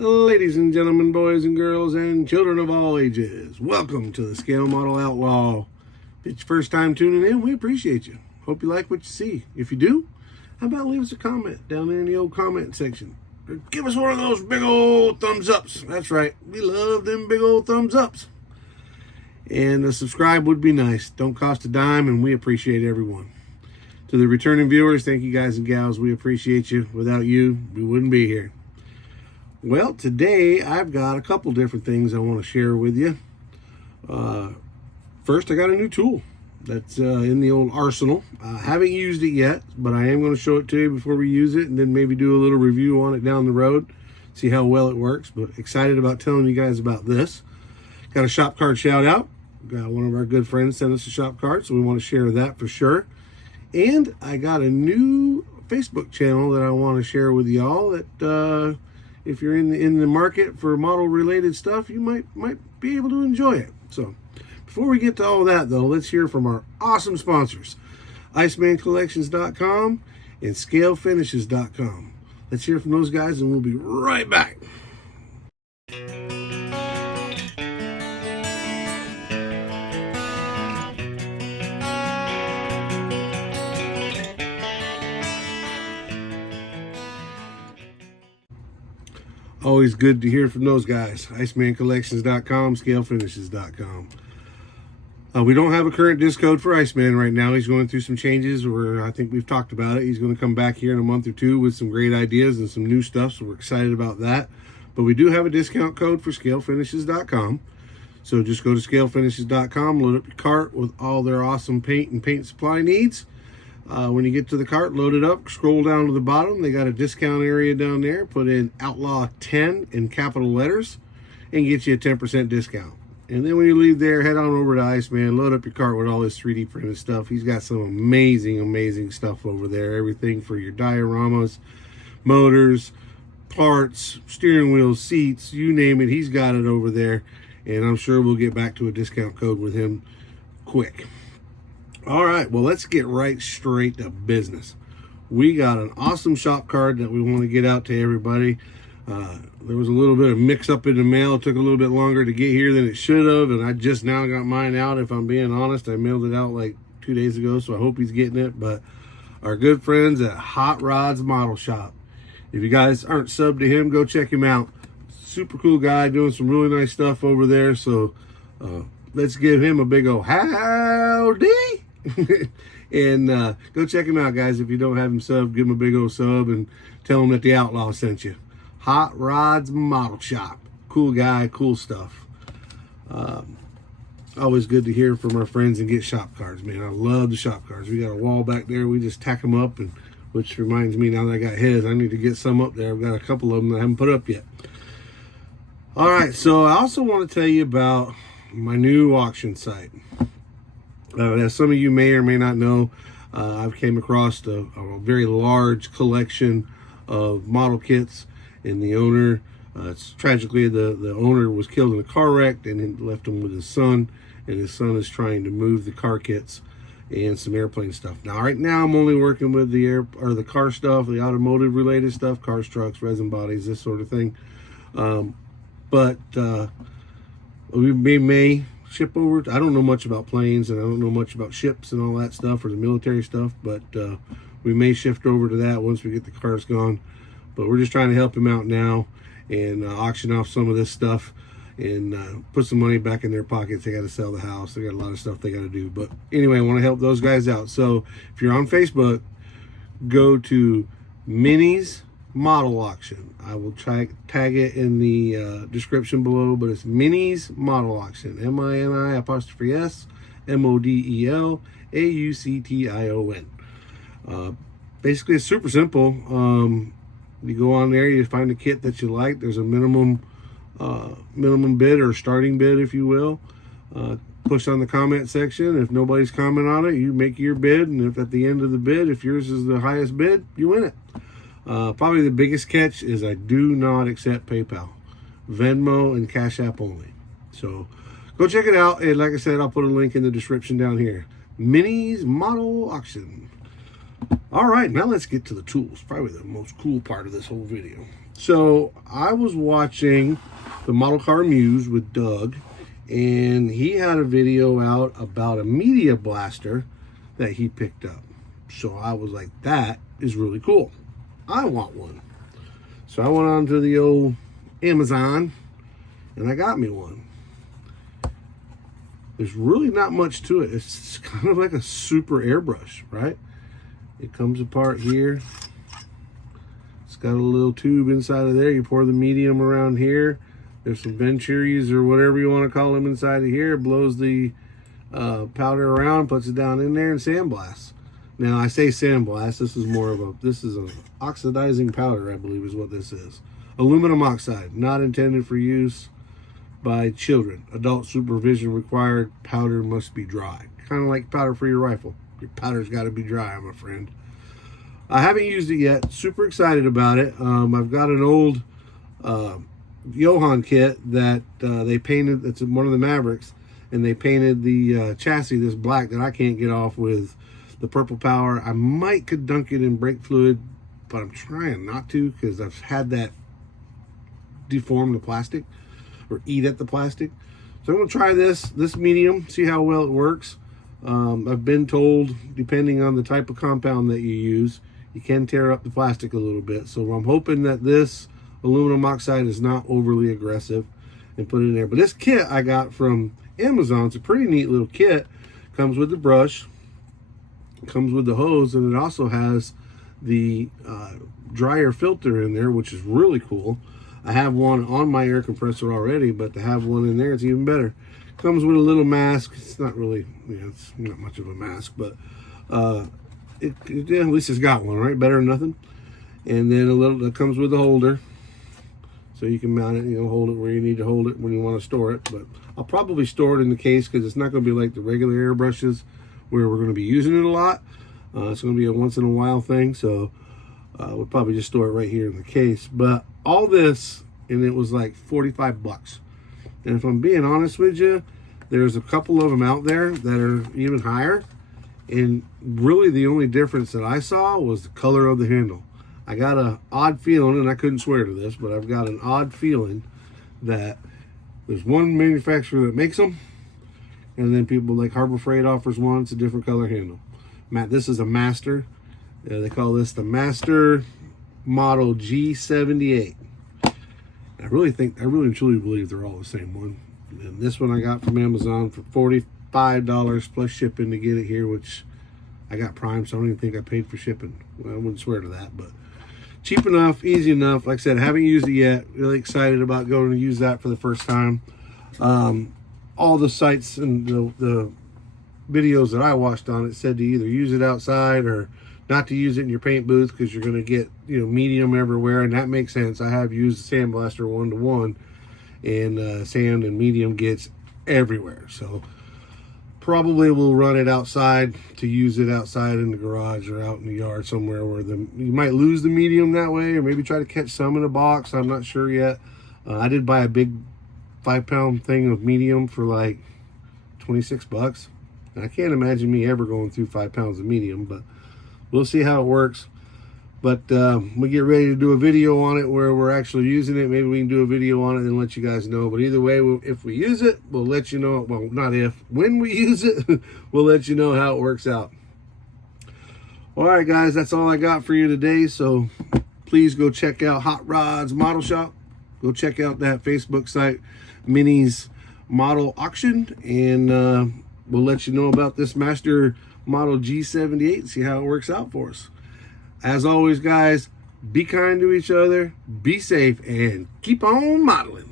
Ladies and gentlemen, boys and girls, and children of all ages, welcome to the Scale Model Outlaw. If it's your first time tuning in, we appreciate you. Hope you like what you see. If you do, how about leave us a comment down there in the old comment section. Or give us one of those big old thumbs ups. That's right, we love them big old thumbs ups. And a subscribe would be nice. Don't cost a dime, and we appreciate everyone. To the returning viewers, thank you guys and gals. We appreciate you. Without you, we wouldn't be here. Well, today I've got a couple different things I want to share with you. First, I got a new tool that's in the old arsenal. I haven't used it yet, but I am going to show it to you before we use it, and then maybe do a little review on it down the road, see how well it works. But excited about telling you guys about this. Got a shop card shout out. Got one of our good friends send us a shop card, so we want to share that for sure. And I got a new Facebook channel that I want to share with y'all that if you're in the market for model related stuff, you might be able to enjoy it. So before we get to all that though, let's hear from our awesome sponsors, IcemanCollections.com and ScaleFinishes.com. Let's hear from those guys and we'll be right back. Always good to hear from those guys. IcemanCollections.com, ScaleFinishes.com. We don't have a current disc code for Iceman right now. He's going through some changes where I think we've talked about it. He's going to come back here in a month or two with some great ideas and some new stuff, so we're excited about that. But we do have a discount code for ScaleFinishes.com. So just go to ScaleFinishes.com, load up your cart with all their awesome paint and paint supply needs. When you get to the cart, load it up, scroll down to the bottom. They got a discount area down there. Put in Outlaw 10 in capital letters and get you a 10% discount. And then when you leave there, head on over to Iceman, load up your cart with all his 3D printed stuff. He's got some amazing stuff over there. Everything for your dioramas, motors, parts, steering wheels, seats, you name it. He's got it over there. And I'm sure we'll get back to a discount code with him quick. All right, well, let's get right straight to business. We got an awesome shop card that we want to get out to everybody. There was a little bit of mix up in the mail. It took a little bit longer to get here than it should have, and I just now got mine out. If I'm being honest, I mailed it out like 2 days ago, so I hope he's getting it. But our good friends at Hot Rods Model Shop. If you guys aren't subbed to him, go check him out. Super cool guy doing some really nice stuff over there. So let's give him a big old howdy. And go check him out, guys. If you don't have him subbed, give him a big old sub and tell him that the Outlaw sent you. Hot Rods Model Shop. Cool guy, cool stuff. Always good to hear from our friends and get shop cards, man. I love the shop cards. We got a wall back there. We just tack them up, and which reminds me, now that I got his, I need to get some up there. I've got a couple of them that I haven't put up yet. All right, so I also want to tell you about my new auction site. As some of you may or may not know, I've came across a very large collection of model kits, and the owner, tragically the owner was killed in a car wreck and left him with his son, and his son is trying to move the car kits and some airplane stuff. Now, right now, I'm only working with the car stuff, the automotive related stuff, cars, trucks, resin bodies, this sort of thing. But we may ship over. I don't know much about planes, and I don't know much about ships and all that stuff, or the military stuff, but we may shift over to that once we get the cars gone. But we're just trying to help him out now and auction off some of this stuff and put some money back in their pockets. They got to sell the house. They got a lot of stuff they got to do. But anyway, I want to help those guys out. So if you're on Facebook, go to Minnie's Model Auction. I will tag it in the description below, but it's Minnie's Model Auction. MINI_S MODELAUCTION. Basically, it's super simple. You go on there, you find a kit that you like. There's a minimum bid or starting bid, if you will. Push on the comment section. If nobody's comment on it, you make your bid, and if at the end of the bid, if yours is the highest bid, you win it. Probably the biggest catch is I do not accept PayPal, Venmo, and Cash App only. So go check it out. And like I said, I'll put a link in the description down here. Minnie's Model Auction. All right, now let's get to the tools. Probably the most cool part of this whole video. So I was watching the Model Car Muse with Doug, and he had a video out about a media blaster that he picked up. So I was like, that is really cool. I want one. So I went on to the old Amazon and I got me one. There's really not much to it. It's kind of like a super airbrush, right? It comes apart here. It's got a little tube inside of there. You pour the medium around here. There's some Venturis or whatever you want to call them inside of here. It blows the powder around, puts it down in there, and sandblasts. Now I say sandblast. This is an oxidizing powder, I believe is what this is. Aluminum oxide, not intended for use by children. Adult supervision required. Powder must be dry. Kind of like powder for your rifle. Your powder's got to be dry, my friend. I haven't used it yet. Super excited about it. I've got an old Johan kit that they painted. It's one of the Mavericks, and they painted the chassis this black that I can't get off with the purple power. I could dunk it in brake fluid, but I'm trying not to because I've had that deform the plastic or eat at the plastic. So I'm going to try this medium, see how well it works. I've been told, depending on the type of compound that you use, you can tear up the plastic a little bit. So I'm hoping that this aluminum oxide is not overly aggressive and put it in there. But this kit I got from Amazon, it's a pretty neat little kit. Comes with the brush, comes with the hose, and it also has the dryer filter in there, which is really cool. I have one on my air compressor already, but to have one in there, it's even better. Comes with a little mask. It's not really, it's not much of a mask, but at least it's got one, right? Better than nothing. And then it comes with a holder, so you can mount it, hold it where you need to hold it when you want to store it. But I'll probably store it in the case because it's not going to be like the regular airbrushes where we're going to be using it a lot. It's going to be a once in a while thing, so we'll probably just store it right here in the case. But all this, and it was like 45 bucks. And if I'm being honest with you, there's a couple of them out there that are even higher. And really the only difference that I saw was the color of the handle. I got an odd feeling, and I couldn't swear to this, but I've got an odd feeling that there's one manufacturer that makes them, and then people like Harbor Freight offers one. It's a different color handle. Matt, this is a Master. They call this the Master Model G78. I really and truly believe they're all the same one. And this one I got from Amazon for $45 plus shipping to get it here, which I got Prime, so I don't even think I paid for shipping. Well, I wouldn't swear to that, but cheap enough, easy enough. Like I said, I haven't used it yet. Really excited about going to use that for the first time. All the sites and the videos that I watched on it said to either use it outside or not to use it in your paint booth because you're going to get medium everywhere, and that makes sense. I have used the sandblaster 1-to-1, and sand and medium gets everywhere. So probably will run it outside to use it outside in the garage or out in the yard somewhere where you might lose the medium that way, or maybe try to catch some in a box. I'm not sure yet. I did buy a big 5-pound thing of medium for like 26 bucks. And I can't imagine me ever going through 5 pounds of medium, but we'll see how it works. But we get ready to do a video on it where we're actually using it. Maybe we can do a video on it and let you guys know. But either way, if we use it, we'll let you know. Well, not if. When we use it, we'll let you know how it works out. All right, guys, that's all I got for you today. So please go check out Hot Rods Model Shop. Go check out that Facebook site, Minis Model Auction. And we'll let you know about this Master Model G78 and see how it works out for us. As always, guys, be kind to each other, be safe, and keep on modeling.